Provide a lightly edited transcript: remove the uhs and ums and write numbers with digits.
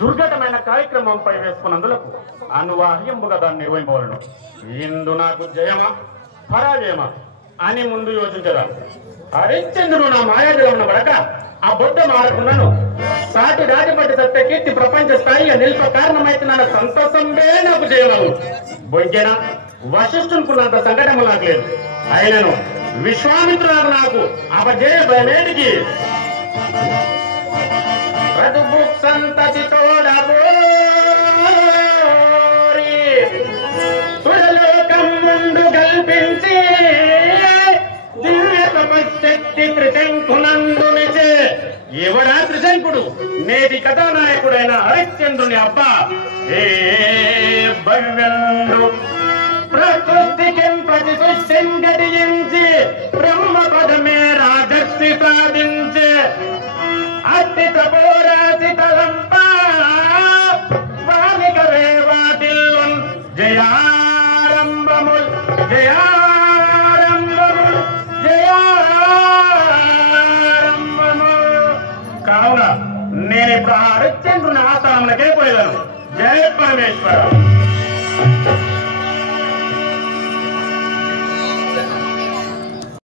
దుర్ఘటమైన కార్యక్రమంపై వేసుకున్నందులకు అనివార్యంబుగా దాన్ని నిర్వహింపవలను. ఇందు నాకు జయమా పరాజయమా అని ముందు యోచించదా. హరిశ్చంద్రుడు నా మాయాజలమున పడక ఆ బొడ్డ మారకున్నాను సాటి రాజపట్టి సత్య కీర్తి ప్రపంచ స్థాయిగా నిల్ప కారణమైతే నా సంతోషంబే నాకు జయమవు. బొంకెన వశిష్ఠునుకున్నంత సంకటము నాకు లేదు. అయినను విశ్వామిత్రులకు నాకు అపజయ భయమేటికి. సంతతి సురలోకం ముందు కల్పించి దివ్య తపశక్తి త్రిశంకునందునిచే ఎవడా త్రిశంకుడు నేటి కథానాయకుడైన హరిశ్చంద్రుని అబ్బా ఏ భవ్యండు ప్రకృతికింపటి దుశ్శంగటించి బ్రహ్మ పదమే రాజర్షి సాధించే అట్టి తపోరాశి తలంప వానిక వేవాటిల్లున్ జయారంభముల్ జయారంభముల్ జయారంభముల్. కావున నేను ఇప్పుడు హరిశ్చంద్రుని ఆస్థానములకే పోయేదాను. జయ పరమేశ్వర.